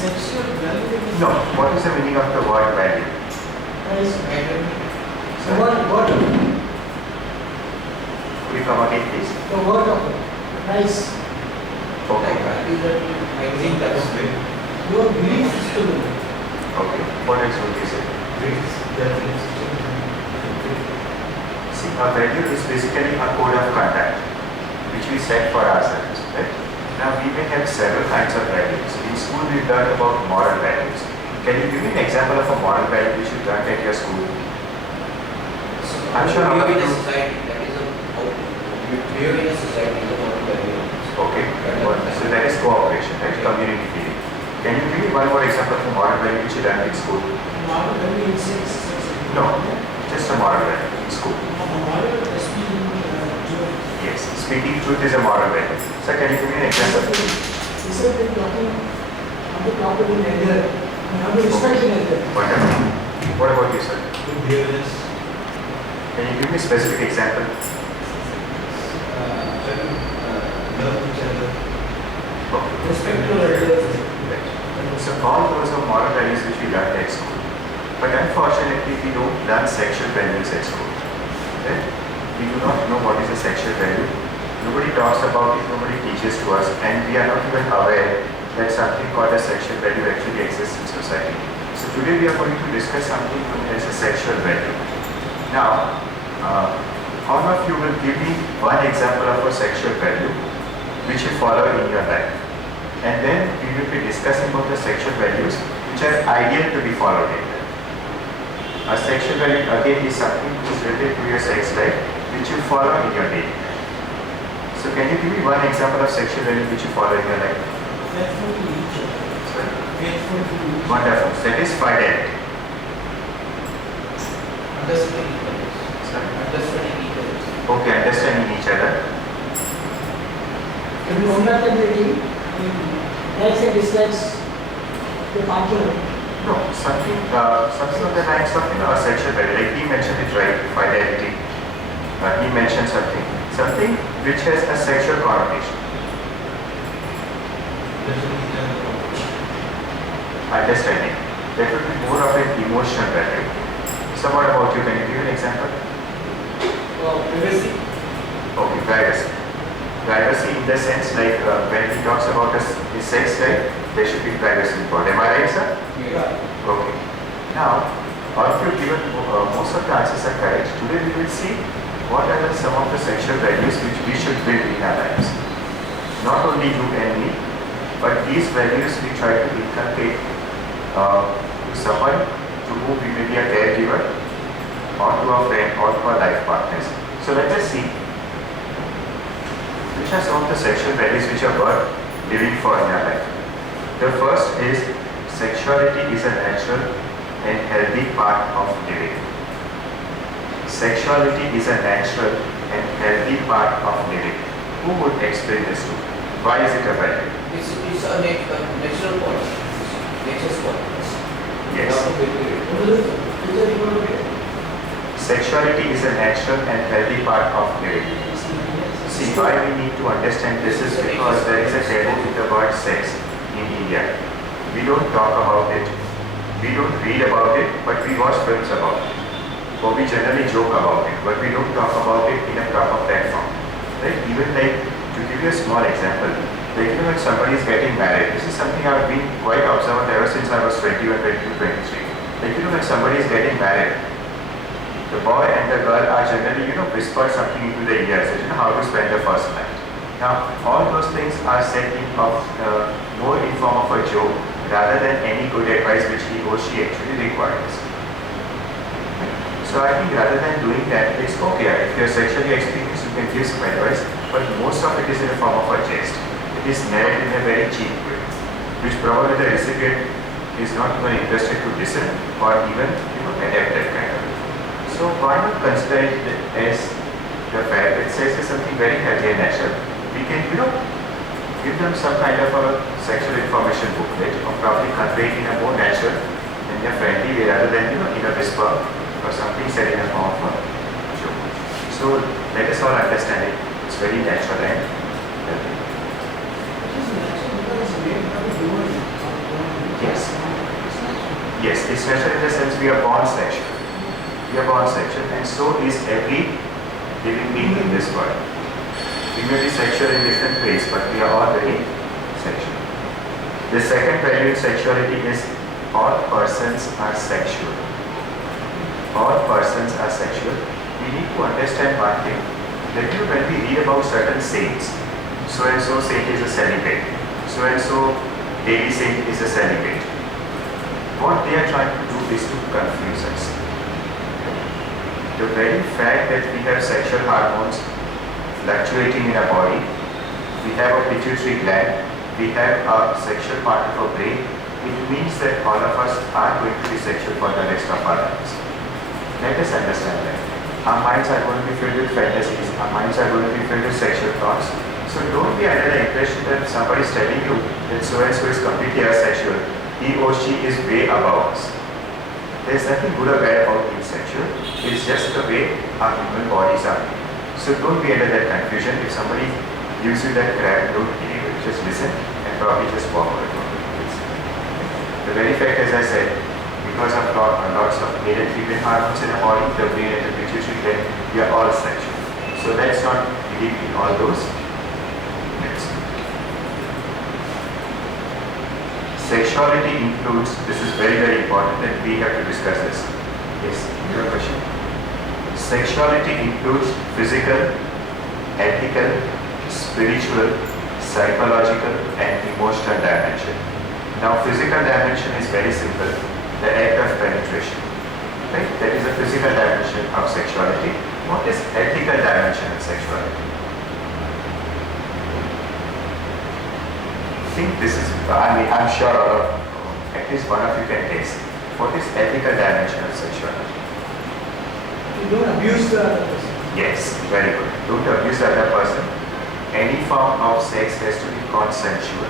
Sexual value. No, what is the meaning of the word value? Nice. Sir? What? Could you come again, please? The word of nice. Okay. Your belief system. Okay. What else would you say? See, a value is basically a code of conduct which we set for ourselves. Right? Now, we may have several kinds of values. In school, we learn about moral values. Can you give me an example of a moral value which you learned at your school? I'm sure all of in a you. society, that is a live in a society is a moral value. Okay. So that is cooperation, right? Community feeling. Can you give me one more example of a moral value which you learned in school? Moral value in sex. No, just a moral value in school. Moral speaking truth. Yes, speaking truth is a moral value. Sir, can you give me an example? He said that talking how to talk to an elder, how to respect an elder. Wonderful. What about you, sir? Good behaviors. Can you give me a specific example? Love each other. Okay. Respect to elders. Right. So all those are moral values which we learned at school. But unfortunately, we don't learn sexual values at school. Right? We do not know what is a sexual value. Nobody talks about it, nobody teaches to us, and we are not even aware that something called a sexual value actually exists in society. So today we are going to discuss something known as a sexual value. Now, all of you will give me one example of a sexual value which you follow in your life. And then we will be discussing about the sexual values which are ideal to be followed in life. A sexual value again is something which is related to your sex life which you follow in your daily life. So can you give me one example of sexual value which you follow in your life? Faithful to each other. Sorry? Faithful to each other. Wonderful. That is fidelity. Understanding each other. Sorry? Understanding each other. Okay, understanding each other. Compatibility, likes and dislikes the partner. No, something of the lines of a sexual value. Like he mentioned it right, fidelity. He mentioned something which has a sexual connotation. Understanding. That would be more of an emotional value. So what about you? Can you give an example? Privacy. Okay, privacy. Privacy in the sense like when he talks about his sex life, there should be privacy involved. Am I right, sir? Yeah. Okay. Now, all of you given most of the answers are correct. Today we will see what are some of the sexual values which we should build in our lives. Not only you and me, but these values we try to inculcate to someone to whom we may be a caregiver, or to a friend, or to our life partners. So let us see which are some of the sexual values which are worth living for in our life. The first is sexuality is a natural and healthy part of living. Sexuality is a natural and healthy part of living. Who would explain this to me? Why is it a value? It's a natural part. Nature's part. Yes. Not to build it. Sexuality is a natural and healthy part of living. See, why we need to understand this is because there is a taboo with the word sex in India. We don't talk about it, we don't read about it, but we watch films about it. Or we generally joke about it, but we don't talk about it in a proper platform. Right? Even like, to give you a small example, like when somebody is getting married, this is something I've been quite observant ever since I was 21, 22, 23. Like when somebody is getting married, the boy and the girl are generally, whisper something into their ears, how to spend the first night. Now, all those things are said in more in form of a joke rather than any good advice which he or she actually requires. So I think rather than doing that, it's okay. If you're sexually experienced, you can give some advice, but most of it is in the form of a jest. It is narrated in a very cheap way, which probably the recipient is not even interested to listen or even adapt that kind of. So why not consider it as the fact that sex is something very healthy and natural? We can, give them some kind of a sexual information booklet or probably convey it in a more natural and a friendly way rather than, in a whisper or something said in a form of a joke. So let us all understand it. It's very natural and healthy. Yes, it's natural in the sense we are born sexual. We are born sexual, and so is every living being in this world. We may be sexual in different ways, but we are all very sexual. The second value in sexuality is all persons are sexual. All persons are sexual. We need to understand one thing. That when we read about certain saints, so and so saint is a celibate, so and so lady saint is a celibate. What they are trying to do is to confuse us. The very fact that we have sexual hormones fluctuating in our body, we have a pituitary gland, we have a sexual part of our brain, it means that all of us are going to be sexual for the rest of our lives. Let us understand that. Our minds are going to be filled with fantasies, our minds are going to be filled with sexual thoughts. So don't be under the impression that somebody is telling you that so and so is completely asexual, he or she is way above us. There is nothing good or bad about being sexual, it is just the way our human bodies are. So don't be under that confusion. If somebody gives you that crap, don't believe it. Just listen and probably just walk away from it. The very fact, as I said, because of lots of male and female hormones in our body, the brain and the pituitary gland, we are all sexual. So let's not believe in all those myths. Sexuality includes, this is very, very important and we have to discuss this. Yes, your question? Sexuality includes physical, ethical, spiritual, psychological and emotional dimension. Now physical dimension is very simple, the act of penetration. Right? That is the physical dimension of sexuality. What is ethical dimension of sexuality? I think this is, I'm sure all of, at least one of you can guess. What is ethical dimension of sexuality? You don't abuse the other person. Yes, very good. Don't abuse the other person. Any form of sex has to be consensual.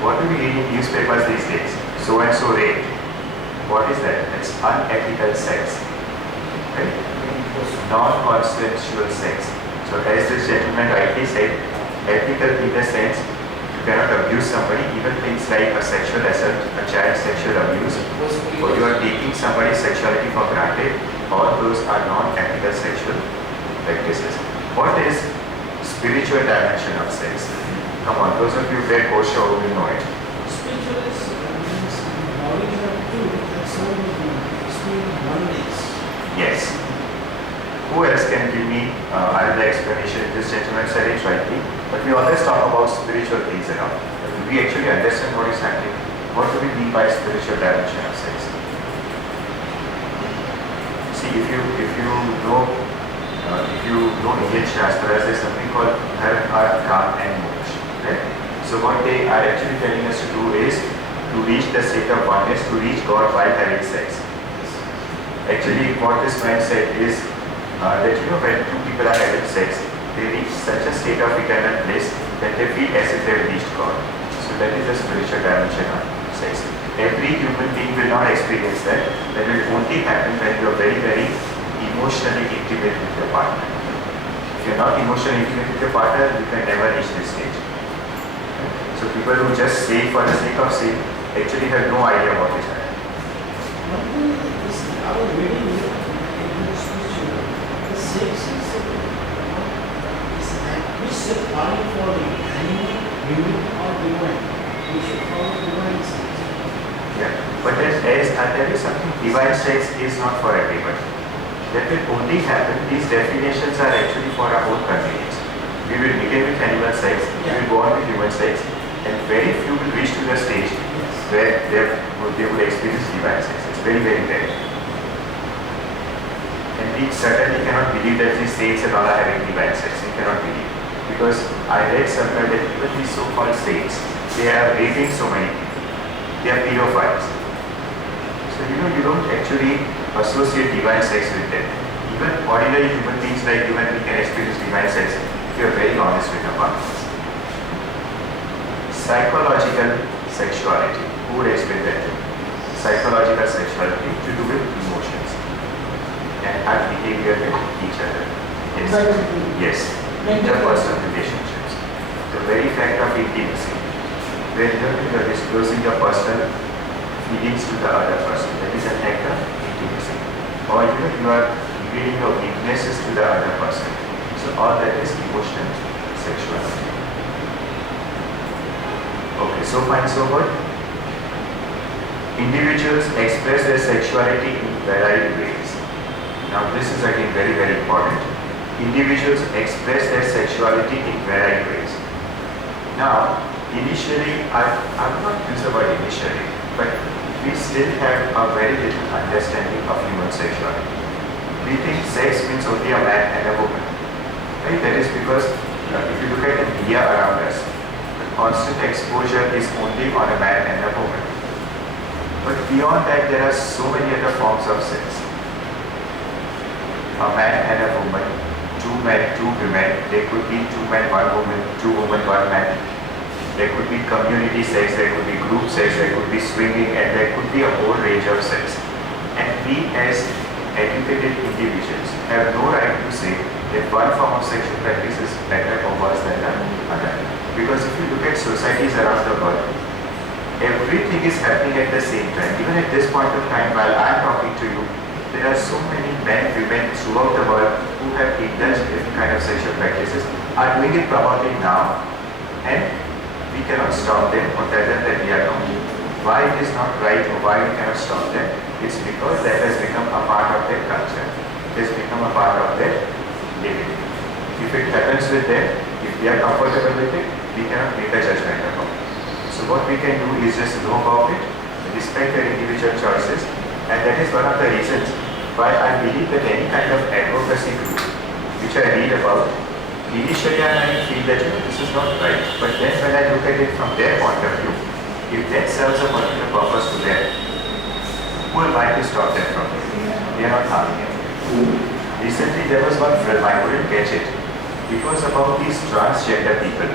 What do we read in newspapers these days? So and so raped. What is that? It's unethical sex. Right? Non-consensual sex. So as this gentleman rightly said, ethical in the sense you cannot abuse somebody, even things like a sexual assault, a child sexual abuse, or you are taking somebody's sexuality for granted, all those are non-ethical sexual practices. What is spiritual dimension of sex? Come on, those of you who read Osho will know it. Spiritual is bodies are two, and soul is experience oneness. Yes. Who else can give me another explanation? This gentleman said it rightly, but we always talk about spiritual things and all. We actually understand what is happening. What do we mean by spiritual dimension of sex? See, if you know Indian Shastras, there's something called Dharma, Arth, Kam and Moksha. Right? So what they are actually telling us to do is to reach the state of oneness, to reach God while having sex. Actually, what this man said is that when two people are having sex, they reach such a state of eternal bliss that they feel as if they have reached God. So that is the spiritual dimension of sex. Every human being will not experience that. That will only happen when you are very, very emotionally intimate with your partner. If you are not emotionally intimate with your partner, you can never reach this stage. So people who just say for the sake of saying actually have no idea what is happening. One thing is our wedding is spiritual. The sex is at least a part for the animal, human or divine. We should follow divine sex. Yeah, but as I tell you something, divine sex is not for everybody. That will only happen, these definitions are actually for our own convenience. We will begin with animal sex, we will go on with human sex, and very few will reach to the stage where they would experience divine sex. It's very, very rare. And we certainly cannot believe that these saints and all are having divine sex. We cannot believe. Because I read somewhere that even these so-called saints, they are raping so many people. They are pedophiles. So you don't actually associate divine sex with them. Even ordinary human beings like you and me can experience divine sex if you are very honest with your partners. Psychological sexuality. Who would explain that to me? Psychological sexuality to do with emotions and our behavior with each other. Yes. Yes. Interpersonal relationships. The very fact of intimacy, where you are disclosing your personal feelings to the other person. That is an act of intimacy. Or you are revealing your weaknesses to the other person. So all that is emotional sexuality. Okay, so fine, so good. Individuals express their sexuality in varied ways. Now this is again very, very important. Individuals express their sexuality in varied ways. Now, initially, I will not use the word initially, but we still have a very little understanding of human sexuality. We think sex means only a man and a woman. Right? That is because if you look at the media around us, the constant exposure is only on a man and a woman. But beyond that, there are so many other forms of sex. A man and a woman, two men, two women, there could be two men, one woman, two women, one man. There could be community sex, there could be group sex, there could be swinging, and there could be a whole range of sex. And we as educated individuals have no right to say that one form of sexual practice is better or worse than the other. Because if you look at societies around the world, everything is happening at the same time. Even at this point of time, while I am talking to you, there are so many men, women throughout the world who have indulged in different kind of sexual practices, are doing it probably now, and we cannot stop them or tell them that we are wrong. Why it is not right or why we cannot stop them? It's because that has become a part of their culture. It has become a part of their living. If it happens with them, if we are comfortable with it, we cannot make a judgment about it. So what we can do is just know about it, respect their individual choices, and that is one of the reasons why I believe that any kind of advocacy group which I read about, initially I might feel that this is not right, but then when I look at it from their point of view, if that serves a particular purpose to them, who am I to stop them from it? They are not harming it. Recently there was one film, I couldn't catch it. It was about these transgender people.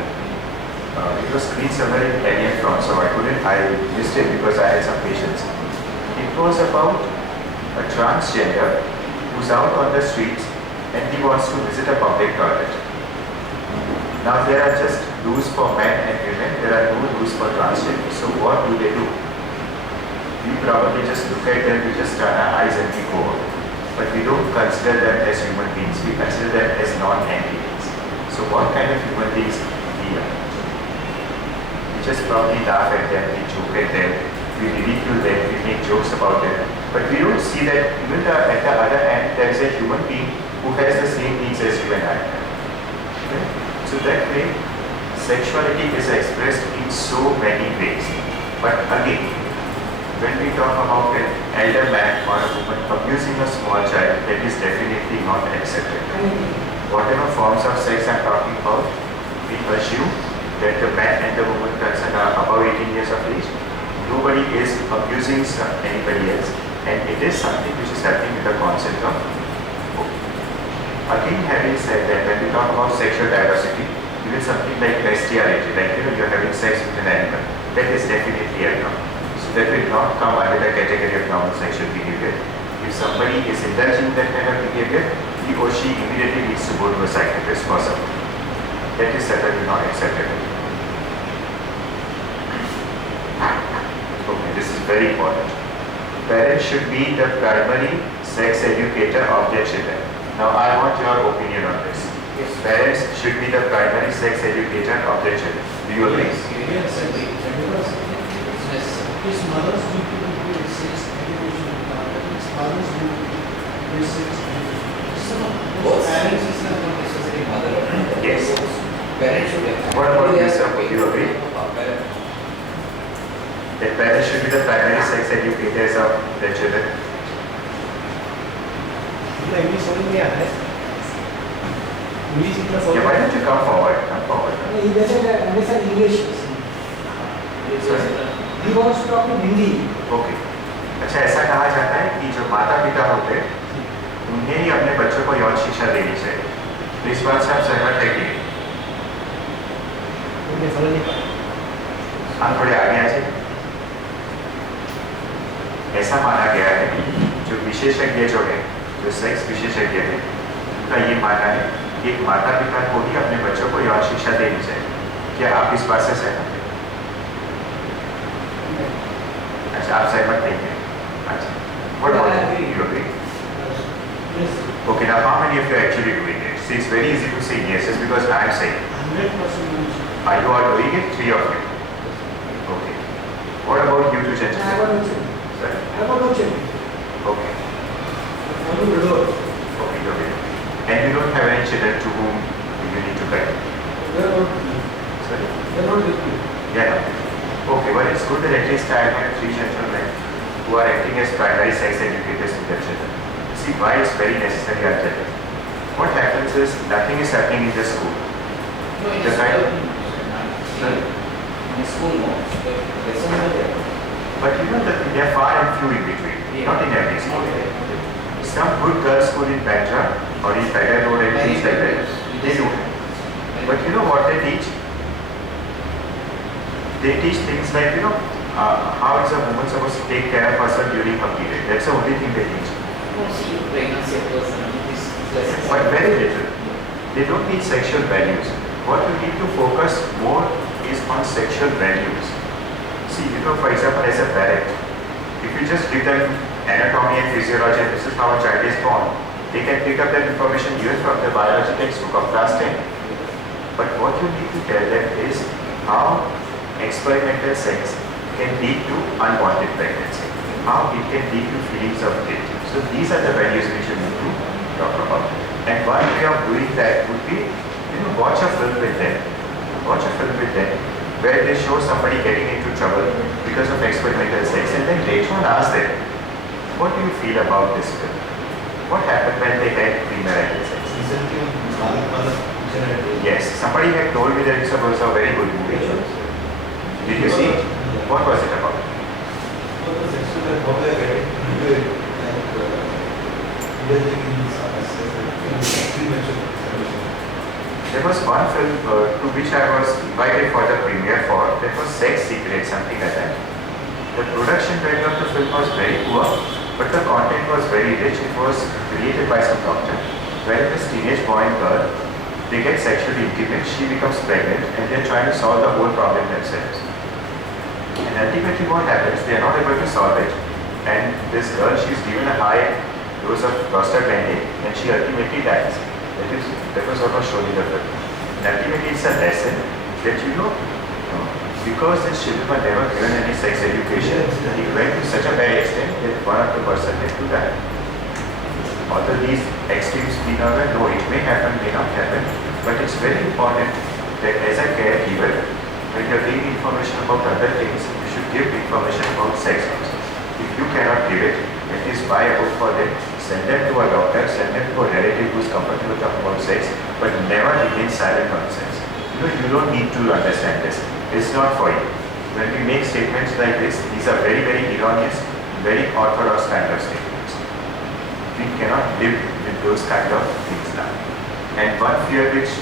It was screened somewhere in Alien France, so I missed it because I had some patience. It was about a transgender who's out on the streets and he wants to visit a public toilet. Now there are just rules for men and women, there are no rules for transgender. So what do? We probably just look at them, we just turn our eyes and we go on. But we don't consider them as human beings, we consider them as non-entities. So what kind of human beings we are? We just probably laugh at them, we joke at them, we ridicule them, we make jokes about them. But we don't see that even at the other end, there is a human being who has the same needs as you and I have. Okay? So that way, sexuality is expressed in so many ways. But again, when we talk about an elder man or a woman abusing a small child, that is definitely not accepted. Whatever forms of sex I am talking about, we assume that the man and the woman concerned are above 18 years of age. Nobody is abusing anybody else, and it is something which is happening with the concept of okay. Again, having said that, when we talk about sexual diversity, even something like bestiality, like you're having sex with an animal, that is definitely a no. So that will not come under the category of normal sexual behavior. If somebody is indulging that kind of behavior, he or she immediately needs to go to a psychiatrist for something. That is certainly not acceptable. Okay, this is very important. Parents should be the primary sex educator of their children. Now I want your opinion on this. Yes. Parents should be the primary sex educator of their children. Do you agree? Yes, because his mother's duty to do sex education, his father's duty to do sex education. Both parents is not necessarily mother or father. Yes. Parents should have. What about this, sir? Do you agree? That parents should be the primary sex educators of their children. English समझ में आता है English इतना Yeah, why don't you come forward? Come forward. He doesn't understand English. Sorry? He wants to talk in Hindi. Okay. अच्छा ऐसा कहा जाता है कि जो माता पिता होते हैं उन्हें ही अपने बच्चों को यौन शिक्षा देनी चाहिए. तो इस बात से आप सहमत है कि उन्हें समझ नहीं पाया हम थोड़े आगे आ जाए. ऐसा माना गया है जो विशेषज्ञ जो है जो सेक्स विशेषज्ञ है उनका ये मानना है कि एक माता पिता को ही अपने बच्चों को यौन शिक्षा देनी चाहिए. क्या आप इस बात से सहमत हैं? अच्छा आप सहमत नहीं हैं? अच्छा. What Yeah, about I you? agree. You agree? Yes, Okay, now how many of you are actually doing it? See, it's very easy to say yes, just because I am saying. 100% Are you all doing it? 3 of you. Okay. What about you two I gentlemen? have no children. Sir? I have no children. Okay. I'm a widow. Okay, okay. And you don't have any children to whom you need to guide? They're not with me. Sorry? They're not with me. Yeah. Okay, well it's good that at least I have 3 gentlemen who are acting as primary sex educators to their children. See why it's very necessary, I'll tell you. What happens is nothing is happening in the school. No, in The school, Sir? in school notes, the lessons are there. But you know that they are far and few in between, Yeah. not in every school. Not there. Some good girls' school in Bandra or in Pedder Road and things like that, they do. But you know what they teach? They teach things like, how is a woman supposed to take care of herself during her period. That's the only thing they teach. No, see, pregnancy of person, this lessons But are very little. They don't teach sexual values. What you need to focus more is on sexual values. See, for example, as a parent, if you just give them anatomy and physiology and this is how a child is born, they can pick up that information even from the biology textbook of class 10. But what you need to tell them is how experimental sex can lead to unwanted pregnancy, how it can lead to feelings of guilt. So these are the values which you need to talk about. And one way of doing that would be, watch a film with them. Watch a film with them where they show somebody getting into trouble because of experimental sex and then later on ask them, what do you feel about this film? What happened when they had premarital sex? recently Bharat Mother Picture Yes, somebody had told me that it was a very good movie. Did you see it? What was it about? What the sexual and how they are getting into it and indulging in premature separation. There was one film to which I was invited for the premiere for. That was Sex Secret, something like that. The production value of the film was very poor, but the content was very rich. It was created by some doctor. Where this teenage boy and girl, they get sexually intimate, she becomes pregnant, and they're trying to solve the whole problem themselves. And ultimately what happens, they are not able to solve it. And this girl, she's given a high dose of prostaglandin, and she ultimately dies. That was what was shown in the film. And ultimately it's a lesson that because these children were never given any sex education, it went to such a bad extent that one of the person had to die. Although these extremes be not aware, no, it may happen, may not happen, but it's very important that as a caregiver, when you're giving information about other things, you should give information about sex also. If you cannot give it, at least buy a book for them, send them to a doctor, send them to a relative who's comfortable talking about sex, but never remain silent on sex. You don't need to understand this. It's not for you. When we make statements like this, these are very, very erroneous, very orthodox kind of statements. We cannot live with those kind of things now. And one fear which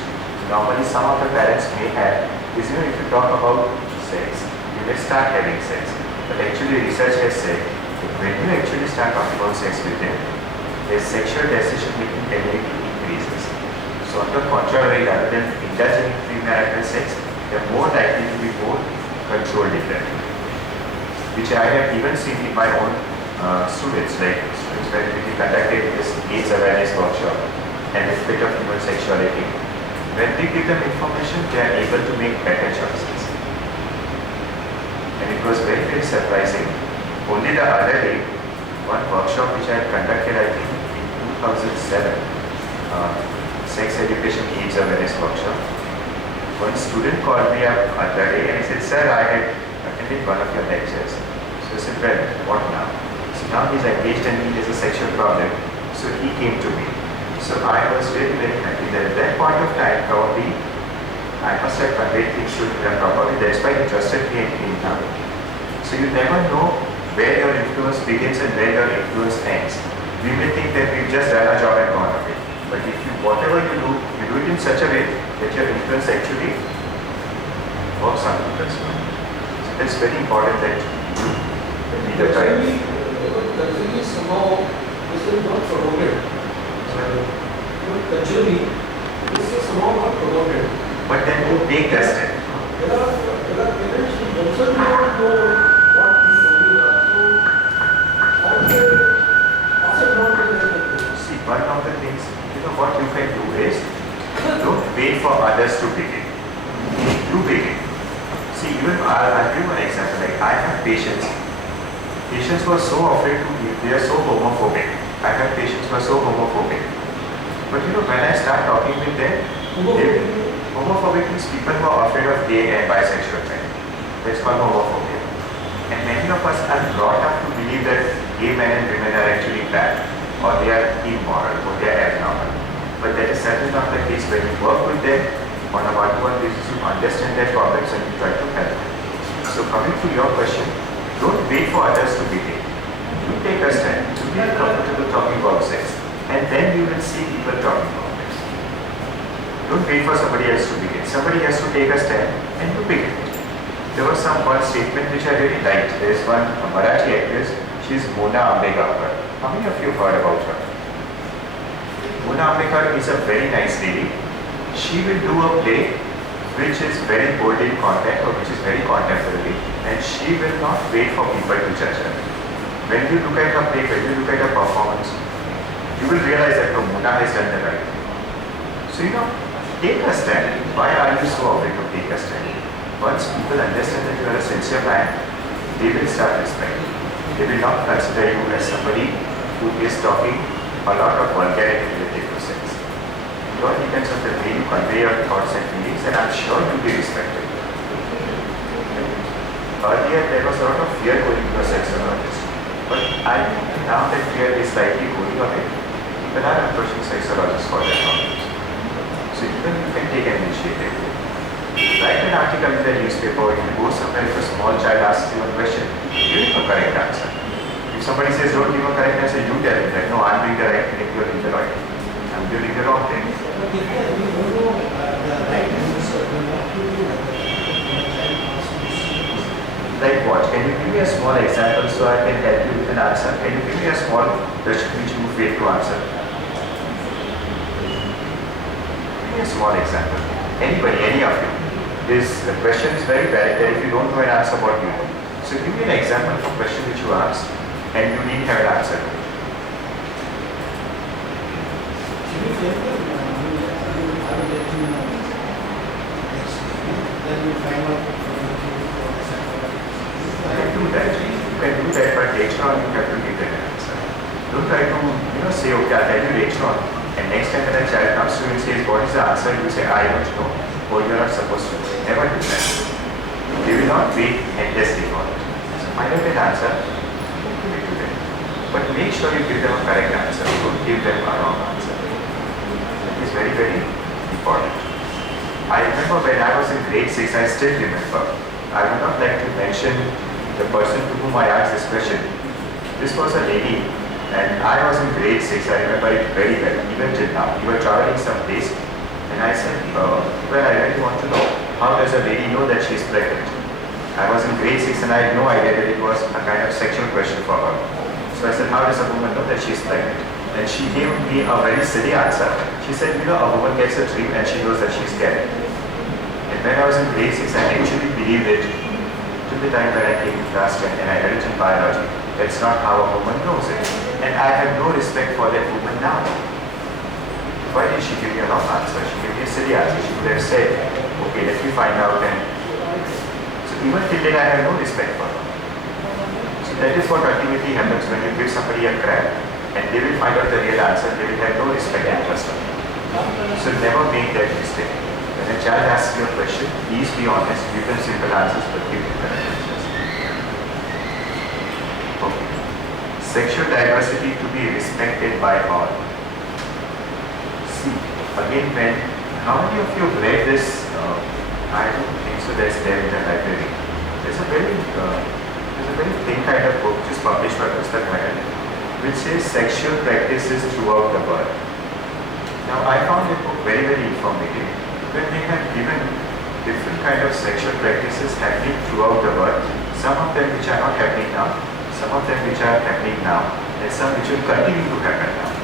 normally some of the parents may have is, if you talk about sex, you may start having sex. But actually research has said that when you actually start talking about sex with them, their sexual decision-making ability increases. So on the contrary, rather than indulging in premarital sex, they are more likely to be more controlled in that. Which I have even seen in my own students, when we conducted this AIDS awareness workshop and a bit of human sexuality. When we give them information, they are able to make better choices. And it was very, very surprising. Only the other day, one workshop which I had conducted, I think in 2007, sex education AIDS awareness workshop. One student called me up that day and he said, "Sir, I had attended one of your lectures." So I said, "Well, what now?" So now he's engaged and he has a sexual problem. So he came to me. So I was really very happy that at that point of time, probably, I must have conveyed things to him properly. That's why he trusted me and came down. So you never know where your influence begins and where your influence ends. We may think that we've just done our job and gone away. But if whatever you do it in such a way that your influence actually works on people. So that's very important that you need a time. Culturally, somehow, this is not promoted. Culturally, this is somehow not promoted. But then take the step. There are parents who themselves don't know what these values are. So patients. Patients who are so afraid to eat, they are so homophobic. I have patients who are so homophobic. But you know, when I start talking with them, homophobic means people who are afraid of gay and bisexual men. That's called homophobia. And many of us are brought up to believe that gay men and women are actually bad, or they are immoral, or they are abnormal. But that is certainly not the case. When you work with them on a one-to-one basis, you understand their problems and you try to help them. So coming to your question, don't wait for others to begin. You take a stand. You feel comfortable talking about sex, and then you will see people talking about it. Don't wait for somebody else to begin. Somebody has to take a stand, and you begin. There was one statement which I really liked. There is one Marathi actress. She is Mona Ambekar. How many of you heard about her? Mona Ambekar is a very nice lady. She will do a play which is very bold in content or which is very contemporary, and she will not wait for people to judge her. When you look at her play, when you look at her performance, you will realize that no, Mona has done the right thing. So you know, take a stand. Why are you so afraid to take a stand? Once people understand that you are a sincere man, they will start respecting you. They will not consider you as somebody who is talking a lot of vulgarity related to sex. It all depends on the way you convey your thoughts and feelings, and I'm sure you'll be respected. Earlier, there was a lot of fear going into a sexologist, but I think now that fear is slightly going away, people are approaching sexologists for their problems. So even you can take an initiative. Write an article in the newspaper, if you go somewhere, if a small child asks you a question, give him a correct answer. If somebody says don't give a correct answer, you tell him that no, I'm doing the right thing, you're doing the right thing. I'm doing the wrong thing. But if we don't know the right answer, then what to do when a child asks me? Like what? Can you give me a small example so I can help you with an answer? Can you give me a small question which you fail to answer? Give me a small example. Anybody, any of you. This question is very valid that if you don't know an answer, what do you do? So give me an example of a question which you asked and you didn't have an answer to. Should we tell them? I will let you know next week. Then we find out from the psychologist. You can do that. You can do that, but later on you have to give them an answer. Don't try to, say, okay, I'll tell you later on. And next time when a child comes to you and says, what is the answer? You say, I don't know. Or you're not supposed to know. Never do that. They will not wait endlessly for it. So find out an answer, give it to them. But make sure you give them a correct answer. Don't give them a wrong answer. That is very, very important. I remember when I was in grade 6, I still remember. I would not like to mention the person to whom I asked this question. This was a lady, and I was in grade 6. I remember it very well, even till now. We were traveling someplace. And I said, well, I really want to know, how does a lady know that she is pregnant? I was in grade 6 and I had no idea that it was a kind of sexual question for her. So I said, how does a woman know that she is pregnant? And she gave me a very silly answer. She said, a woman gets a dream and she knows that she is carrying. And when I was in grade 6, I actually believed it till the time when I came to class 10 and I read it in biology. That's not how a woman knows it. And I have no respect for that woman now. Why did she give me a wrong answer? She gave me a silly answer. She could have said, okay, let me find out. And so even till then, I have no respect for her. So that is what ultimately happens when you give somebody a crap and they will find out the real answer. They will have no respect and trust for you. So never make that mistake. When a child asks you a question, please be honest. Give them simple answers, but give them correct answers. Okay. Sexual diversity to be respected by all. Again, how many of you have read this? I don't think so. That's there in the library. There's a very thin kind of book which is published by Pustak Mayan, which says sexual practices throughout the world. Now, I found the book very, very informative. When they have given different kind of sexual practices happening throughout the world, some of them which are not happening now, some of them which are happening now, and some which will continue to happen now.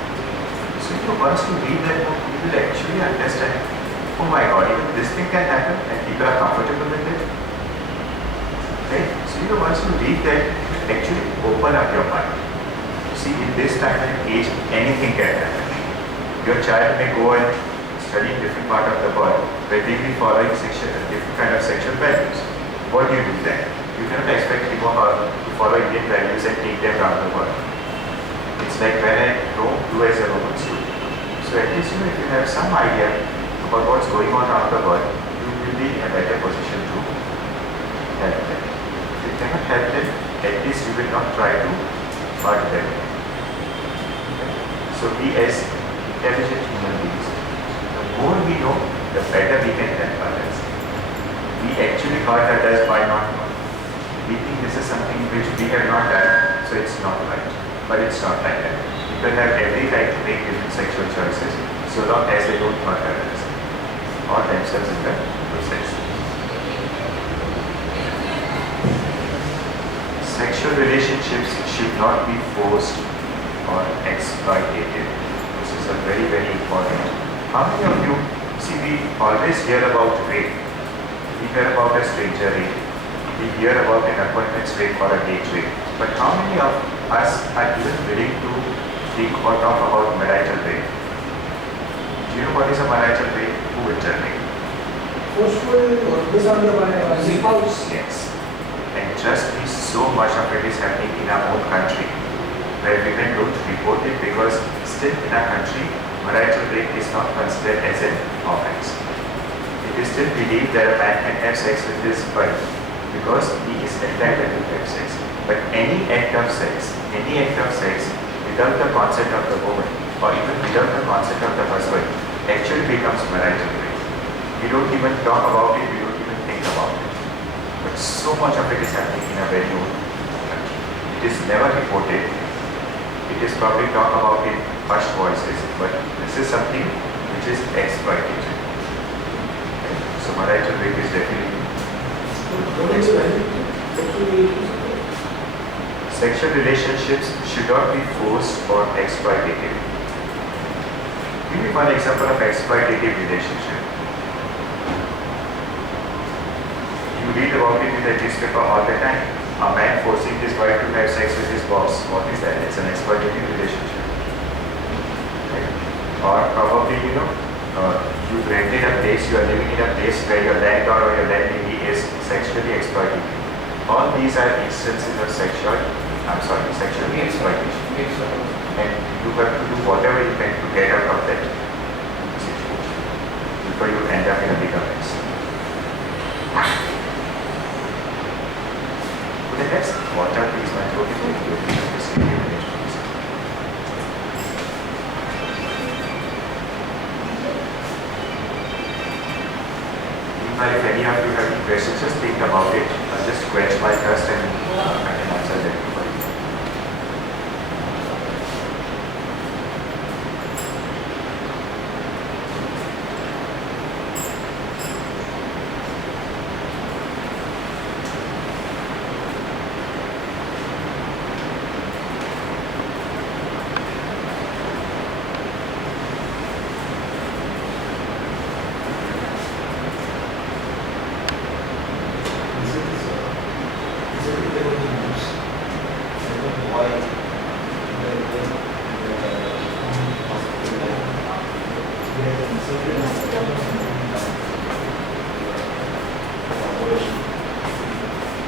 So once you read that book, you will actually understand, oh my God, even this thing can happen and people are comfortable with it. Right? So once you read that, you actually open up your mind. See, in this time and age, anything can happen. Your child may go and study in different part of the world where they will be following different kind of sexual values. What do you do then? You cannot expect him or her to follow Indian values and take them around the world. It's like when I know do as a Roman student. So at least if you have some idea about what's going on around the world, you will be in a better position to help them. If you cannot help them, at least you will not try to hurt them. So we as intelligent human beings, the more we know, the better we can help others. We actually hurt others by not knowing. We think this is something which we have not done, so it's not right. But it's not like that. People have every right to make different sexual choices, so long as they don't hurt others or themselves in the process. Sexual relationships should not be forced or exploitative. This is a very, very important. How many of you see, we always hear about rape. We hear about a stranger rape. We hear about an appointment rape or a date rape. But how many of us are even willing to think or talk about marital rape? Do you know what is a marital rape? Who will tell me? Forceful or disorder by a spouse. Yes. And trust me, so much of it is happening in our own country, where women don't report it because still in our country, marital rape is not considered as an offense. It is still believed that a man can have sex with his wife because he is entitled to have sex. But any act of sex without the consent of the woman or even without the consent of the husband actually becomes marital rape. We don't even talk about it, we don't even think about it. But so much of it is happening in a very own country. It is never reported. It is probably talked about in hushed voices, but this is something which is exploited. So marital rape is definitely sexual relationships should not be forced or exploitative. Give me one example of exploitative relationship. You read about it in the newspaper all the time. A man forcing his wife to have sex with his boss. What is that? It's an exploitative relationship. Right? Or probably, you've rented a place, you are living in a place where your landlord or your landlady is sexually exploiting you. All these are instances of sexual exploitation. And you have to do whatever you can to get out of that situation before you end up in a bigger mess. The next water, please, my throat is very good. Just give me a minute, please. Meanwhile, if any of you have any questions, just think about it. I'll just quench my thirst and I can answer them for you.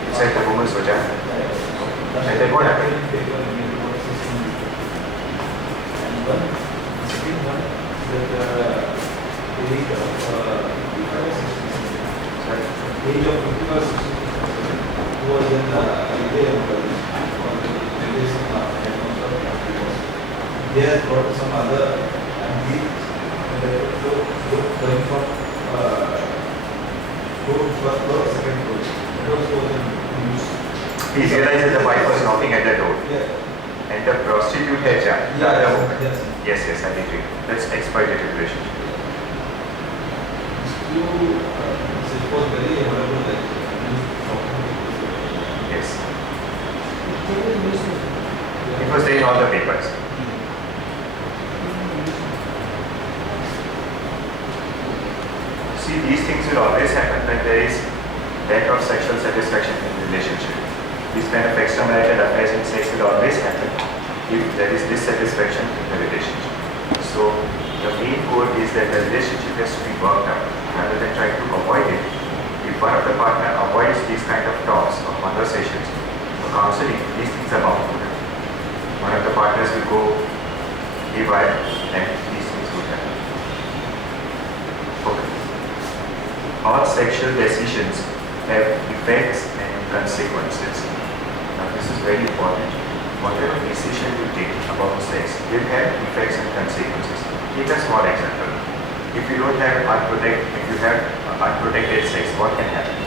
Inside the woman's vagina. And then what happened? Age of 51 who was in they had brought some other and these going from first floor, second floor. It was in use. He realized that the wife was knocking at the door. Yeah. And the prostitute had jacked the other woman. Yes. Yes, I agree. That's exploitative relationship. It was very available like Yes. It was there in all the papers. See, these things will always happen when there is lack of sexual satisfaction in the relationship. This kind of extramarital affairs and sex will always happen if there is dissatisfaction in the relationship. So the main goal is that the relationship has to be worked out rather than trying to avoid it. If one of the partner avoids these kind of talks or conversations, a counseling, these things are bound to happen. One of the partners will go haywire and these things will happen. Okay. All sexual decisions have effects and consequences. Now this is very important. Whatever decision you take about sex will have effects and consequences. Take a small example. If you have unprotected sex, what can happen?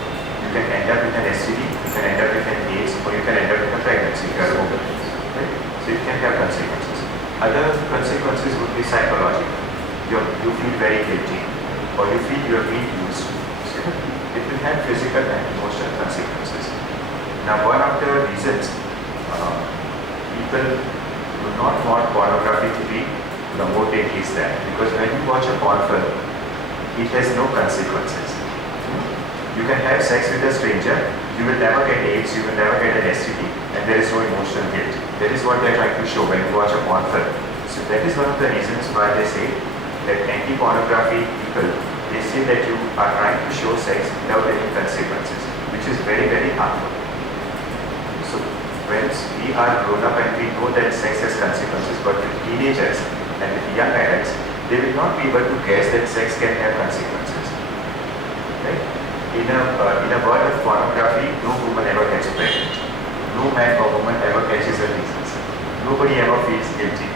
You can end up with an STD, you can end up with an AIDS, or you can end up with a pregnancy if you are open. Right? So it can have consequences. Other consequences would be psychological. You feel very guilty, or you feel you are being used. So it will have physical and emotional consequences. Now one of the reasons people do not want pornography to be promoted is that because when you watch a porn film, it has no consequences. You can have sex with a stranger, you will never get AIDS, you will never get an STD, and there is no emotional guilt. That is what they are trying to show when you watch a porn film. So that is one of the reasons why they say that anti-pornography people, they say that you are trying to show sex without any consequences, which is very, very harmful. So when we are grown up and we know that sex has consequences, but with teenagers and with young adults, they will not be able to guess that sex can have consequences. Right? In a world of pornography, no woman ever gets pregnant. No man or woman ever catches a disease. Nobody ever feels guilty.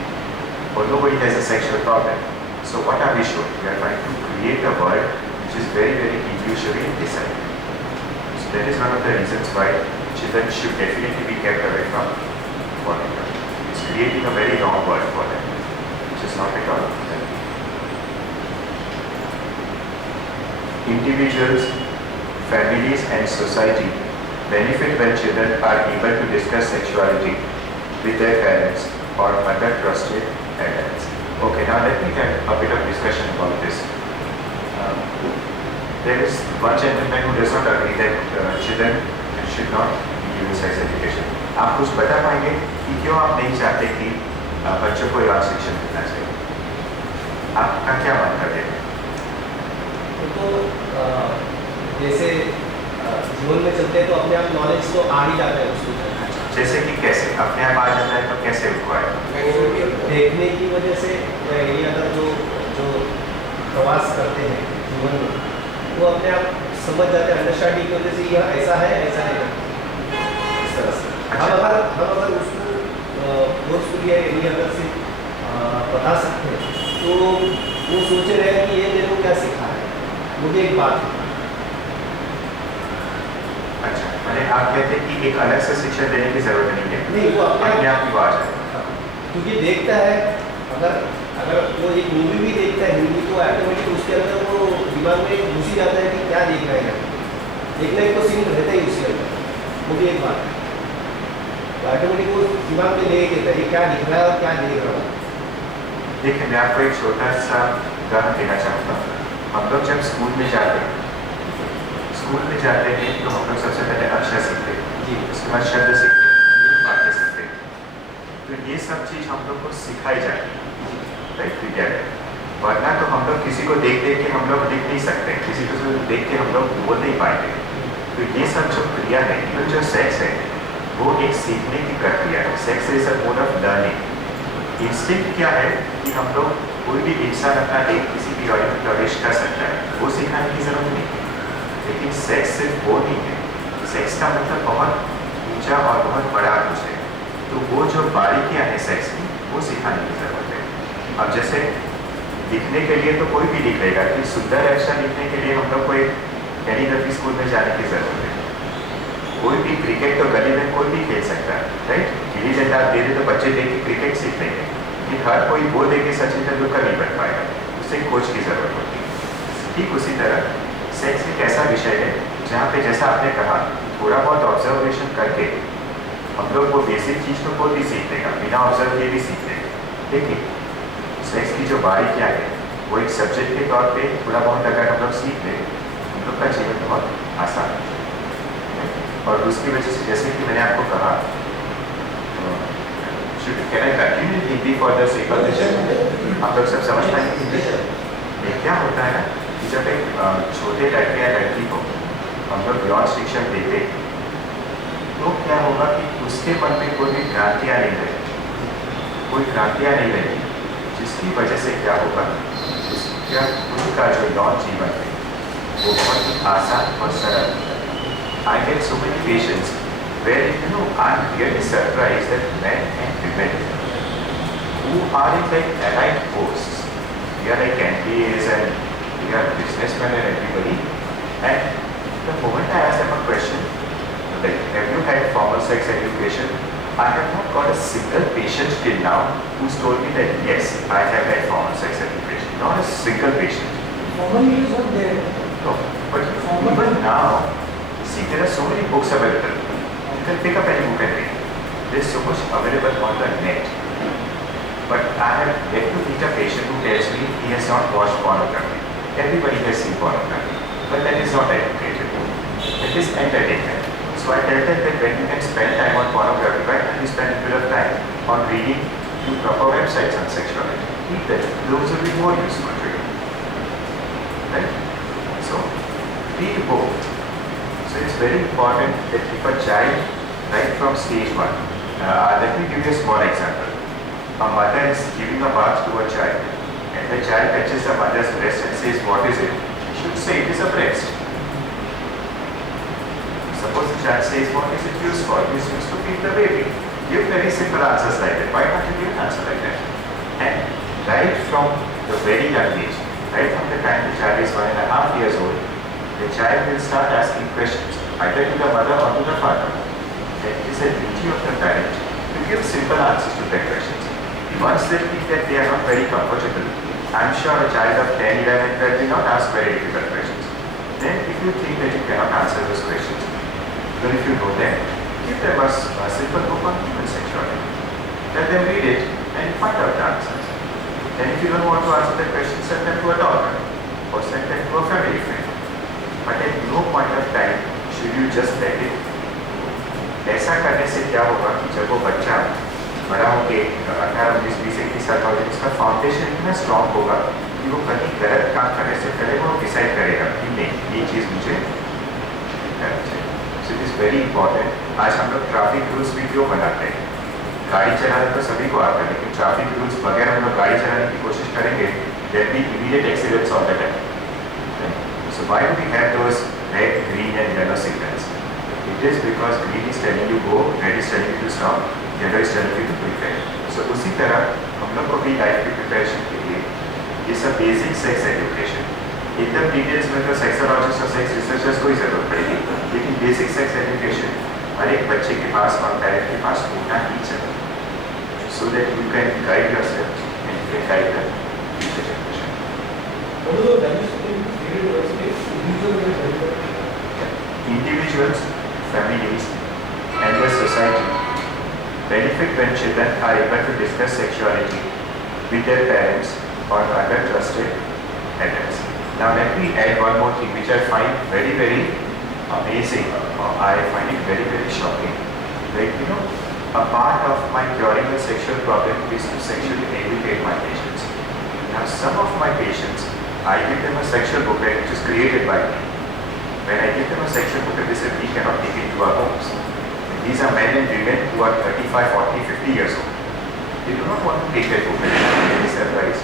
Or nobody has a sexual problem. So what are we showing? We are trying to create a world which is very, very illusory and deceptive. So that is one of the reasons why children should definitely be kept away from pornography. It's creating a very wrong world for them, which is not at all healthy. Individuals, families and society benefit when children are able to discuss sexuality with their parents or other trusted adults. Okay, now let me get a bit of discussion about this. There is one gentleman who does not agree that children should not be given sex education. आप कुछ बता पाएंगे कि क्यों आप नहीं चाहते कि बच्चों को यौन शिक्षण मिलना चाहिए? आपका क्या मतलब है? तो जैसे जीवन में चलते हैं तो अपने आप नॉलेज तो आ ही जाता है उसको। जैसे कि कैसे अपने आप आ जाता है तो कैसे उनको आएगा? देखने की वजह से ये अगर जो प्रवास करते हैं जीवन में वो अपने आप समझ जाते हैं, अंडरस्टैंडिंग की वजह से यह ऐसा है इस तरह से। हम अगर उसको फोर्सफुली या अगर से बता सकते हैं तो वो सोचे रहे कि ये मेरे को क्या सिखा है, वो भी एक बात है। अच्छा, मैंने आप कहते हैं कि एक अलग से शिक्षा देने की जरूरत नहीं है? नहीं, वो अपने आप की बात है। क्योंकि देखता है, अगर वो एक मूवी भी देखता है हिंदी तो ऑटोमेटिक उसके अंदर वो दिमाग में घुस ही जाता है कि क्या देख रहे हैं, देखने को सीन रहता ही उसके अंदर, वो भी एक बात है। तो ऑटोमेटिक वो दिमाग में ले लेता है क्या दिख रहा है और क्या देख रहा है। देखिए, मैं आपको एक छोटा सा उदाहरण देना चाहूँगा। हम लोग जब स्कूल में जाते हैं तो हम लोग सबसे पहले अक्षर सीखते हैं, उसके बाद शब्द सीखते हैं, वाक्य सीखते हैं। तो ये सब चीज़ हम लोग को सिखाई जाती है, राइट, विद्यालय। वरना तो हम लोग किसी को देख के हम लोग लिख नहीं सकते, किसी को देख के हम लोग बोल नहीं पाएंगे। तो ये सब जो क्रिया है, इवन जो सेक्स है, वो एक सीखने की प्रक्रिया है। Sex is a mode of learning. Instinct क्या है कि हम लोग कोई भी इंसान अपना एक किसी भी ऑर्डर में प्रवेश कर सकता है, वो सिखाने की जरूरत नहीं। लेकिन सेक्स सिर्फ वो नहीं है, सेक्स का मतलब बहुत ऊंचा और बहुत बड़ा कुछ है। तो वो जो बारीकियां हैं सेक्स की, वो सिखाने की जरूरत है। अब जैसे लिखने के लिए तो कोई भी लिख लेगा, लेकिन सुंदर अक्षर लिखने के लिए हम लोग को एक कैलीग्राफी स्कूल में जाने की जरूरत है। कोई भी क्रिकेट तो गली में कोई भी खेल सकता है, राइट। गिल्ली डंडा आप दे दे तो बच्चे देख के क्रिकेट सीख लेंगे, लेकिन हर कोई वो देख के सचिन तेंदुलकर नहीं बन पाएगा, उसे कोच की जरूरत होती है। ठीक उसी तरह सेक्स एक ऐसा विषय है जहाँ पे जैसा आपने कहा थोड़ा बहुत ऑब्जर्वेशन करके हम लोग वो बेसिक चीज़ तो कोई भी सीख लेगा, बिना ऑब्जर्व किए भी सीख लेगा। लेकिन सेक्स की जो बारीकियाँ है वो एक सब्जेक्ट के तौर पे थोड़ा बहुत अगर हम लोग सीख लें, हम लोग का जीवन बहुत आसान है। और उसकी वजह से जैसे कि मैंने आपको कहा, can I continue Hindi for the sake of this? आप लोग सब समझ पाएंगे हिंदी? क्या होता है ना कि जब एक छोटे लड़के या लड़की को हम लोग यौन शिक्षण देते तो क्या होगा कि उस उसके मन में कोई भी भ्रांतियाँ नहीं रहेगी, कोई भ्रांतियाँ नहीं रहेगी, जिसकी वजह से क्या होगा, उसका उनका जो यौन जीवन है वो बहुत ही आसान और सरल होता है। I get so many patients where I'm really surprised that men and women who are in like allied posts, we are like MBAs and we are businessmen and everybody, and the moment I ask them a question, like, have you had formal sex education? I have not got a single patient till now who's told me that yes, I have had formal sex education. Not a single patient. Formally it is not there. No, but even now, see, there are so many books available. You can pick up any book and read. There's so much available on the net. But I have yet to meet a patient who tells me he has not watched pornography. Everybody has seen pornography, but that is not educated. It is entertainment. So I tell them that when you can spend time on pornography, why can't you spend a bit of time on reading few proper websites on sexuality? Read them. Those will be more useful to you. Right? So, read both. So it's very important that if a child, right from stage 1, let me give you a small example. A mother is giving a bath to a child, and the child touches the mother's breast and says, what is it? She should say, it is a breast. Suppose the child says, what is it used for? It is used to feed the baby. Give very simple answers like that. Why can't you give an answer like that? And right from the very young age, right from the time the child is 1.5 years old, the child will start asking questions, either to the mother or to the father. And it is a duty of the parent to give simple answers to their questions. Once they feel that they are not very comfortable, I'm sure a child of 10, 11, 12 will not ask very difficult questions. Then if you think that you cannot answer those questions, even if you know them, give them a simple book on human sexuality. Let them read it and find out the answers. Then if you don't want to answer the questions, send them to a doctor or send them to a family friend. But at no point of time should you just let it go. ऐसा करने से क्या होगा कि जब वो बच्चा बड़ा होके 18, 19, 20, 21 साल का हो जाए, उसका फाउंडेशन इतना स्ट्रॉन्ग होगा कि वो कहीं गलत काम करने से पहले वो डिसाइड करेगा कि नहीं, ये चीज़ मुझे करनी चाहिए। So it is very important. आज हम लोग ट्रैफिक रूल्स भी क्यों बनाते हैं? गाड़ी चलाने तो सभी को आता है, लेकिन ट्रैफिक रूल्स बगैर हम लोग गाड़ी चलाने की कोशिश करेंगे, there be immediate accidents all the time. So why do we have those red, green and yellow signals? It is because green is telling you go, red is telling you to stop, yellow is telling you to prepare. So उसी तरह हम लोग को भी life की preparation के लिए ये सब बेसिक सेक्स एजुकेशन, एकदम डिटेल्स में तो सेक्सोलॉजिस्ट और सेक्स रिसर्चर्स को ही जरूरत पड़ेगी, लेकिन बेसिक सेक्स एजुकेशन हर एक बच्चे के पास और पेरेंट के पास होना ही चाहिए, so that you can guide yourself and you can guide the future generation. What are the values of Individuals, families, and the society benefit when children are able to discuss sexuality with their parents or other trusted adults. Now let me add one more thing which I find very, very amazing, or I find it very, very shocking. Like, a part of my curing a sexual problem is to sexually educate my patients. Now some of my patients, I give them a sexual booklet which is created by me. When I give them a sexual booklet, they say, we cannot take it to our homes. And these are men and women who are 35, 40, 50 years old. They do not want to take that booklet. They are very surprised.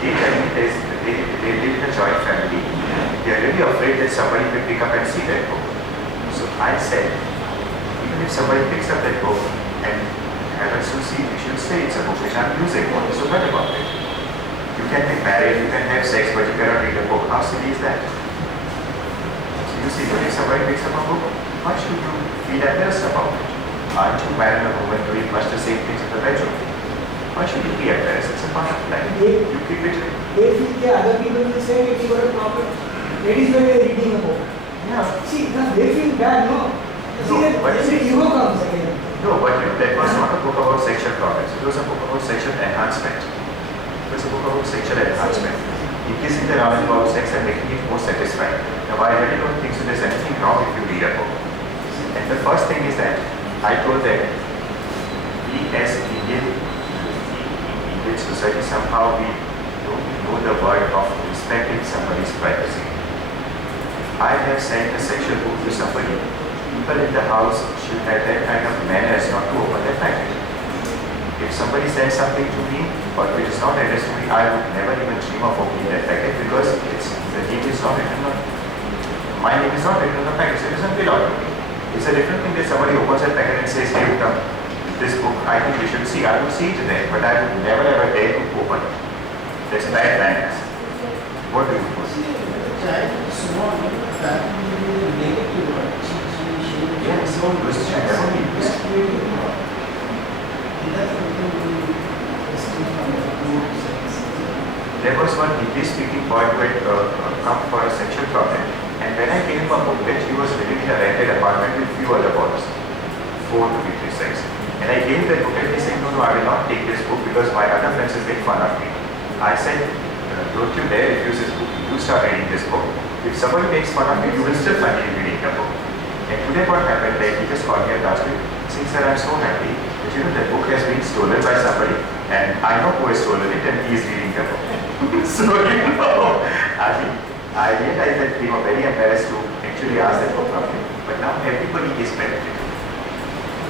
They tell me they live in a joint family. They are really afraid that somebody will pick up and see that book. So I said, even if somebody picks up that book and happens to see, you should say it's a book which I'm using. What is so bad about it? You can be married, you can have sex, but you cannot read a book. How silly is that? You see, when somebody picks up a book, why should you feel embarrassed about it? Aren't you man and a woman doing much the same things in the bedroom? Why should you be embarrassed? It's a part of life. You keep it. They feel that other people will say if you got a problem. Ladies when they are reading a book. Yeah. See, now they feel bad, no? See, that but every ego comes again. No, but that was not a book about sexual problems. It was a book about sexual enhancement. It was a book about sexual enhancement. Increasing the knowledge about sex and making it more satisfying. Now, I really don't think so there's anything wrong if you read a book. And the first thing is that I told them, we as Indian society, somehow we don't know the word of respecting somebody's privacy. If I have sent a sexual book to somebody, people in the house should have that kind of manners not understand something to me or which is not understood to me, I would never even dream of opening that packet because the name is not written on, my name is not written on the packet, so it doesn't belong to me. It's a different thing that somebody opens that packet and says, hey, come, this book, I think you should see. I will see it there, but I would never ever dare to open it. That's bad manners. What do you think? See, the child is small, that will be a negative word. Yes, this should never be used. That's really wrong. And that's something we distinct from the good sense. There was one English speaking boy who had come for a sexual problem, and when I gave him a booklet, he was living in a rented apartment with few other boys, 4 to be precise. And I gave him the booklet, he said, no, I will not take this book because my other friends will make fun of me. I said, don't you dare refuse this book, you start reading this book. If somebody makes fun of you, you will still continue reading the book. And today what happened, like, he just called me and asked me, see sir, I'm so happy that the book has been stolen by somebody and I know who has stolen it and he is reading the book. So, I realized that we were very embarrassed to actually ask that book from him. But now everybody is benefiting.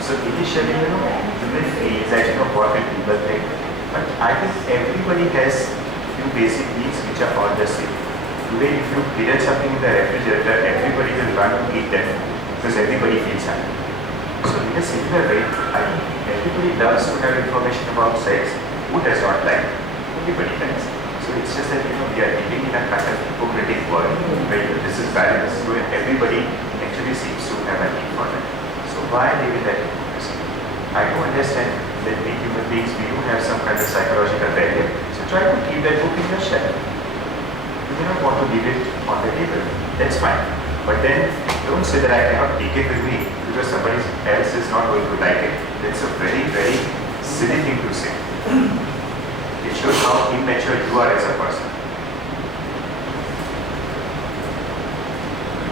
So initially, you will feel that, what will people think. But I think everybody has few basic needs which are all the same. Today, if you hidden something in the refrigerator, everybody will run to eat them because everybody feels happy. So in a similar way, I think everybody loves to have information about sex. Who does not like? Everybody does. So it's just that, we are living in a kind of hypocritic world where this is bad, this is good, and everybody actually seems to have a need for it. So why live in that hypocrisy? I do understand that we human beings, we do have some kind of psychological barrier. So try to keep that book in your shelf. You may not want to leave it on the table. That's fine. But then don't say that I cannot take it with me because somebody else is not going to like it. That's a very, very silly thing to say. It shows how immature you are as a person.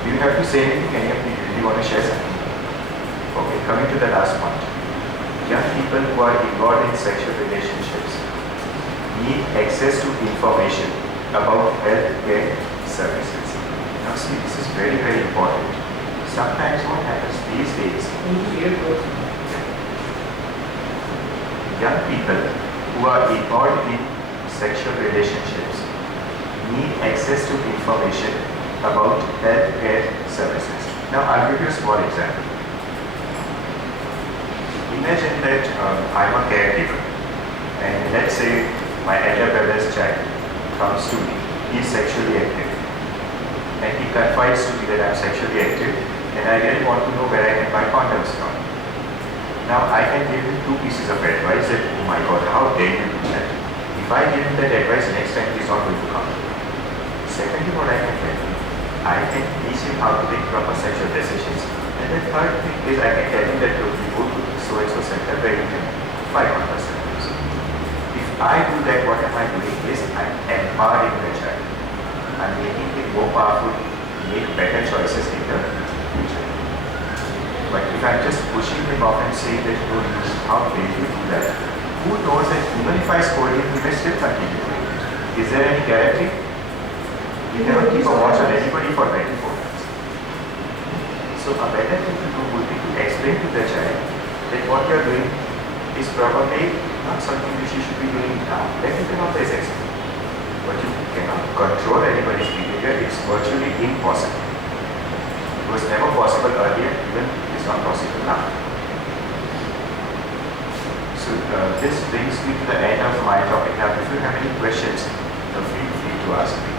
Do you have to say anything? Any of you, do you want to share something? Okay, coming to the last point. Young people who are involved in sexual relationships need access to information about healthcare services. Now see, this is very, very important. Sometimes what happens these days, young people who are involved in sexual relationships need access to information about healthcare services. Now I'll give you a small example. Imagine that I'm a caregiver and let's say my elder brother's child comes to me, he's sexually active and he confides to me that I'm sexually active and I really want to know where I can buy condoms from. Now I can give him 2 pieces of advice that, oh my god, how dare you do that? If I give him that advice next time, he's not going to come. Secondly, what I can tell him, I can teach him how to make proper sexual decisions. And the third thing is I can tell him that you go to so-and-so center where you can buy condoms. If I do that, what am I doing is I'm empowering the child. I'm making him more powerful, make better choices in the future. But if I'm just pushing him off and saying that, oh, how dare you do that? Who knows that even if I scold him, he may still continue doing it. Is there any guarantee? We cannot keep a watch on anybody for 24 hours. So a better thing to do would be to explain to the child that what you are doing is probably not something which you should be doing now. Let me turn off this explain. But you cannot control anybody's behavior. It's virtually impossible. It was never possible earlier, even it's not possible now. So this brings me to the end of my topic. Now, if you have any questions, feel free to ask me.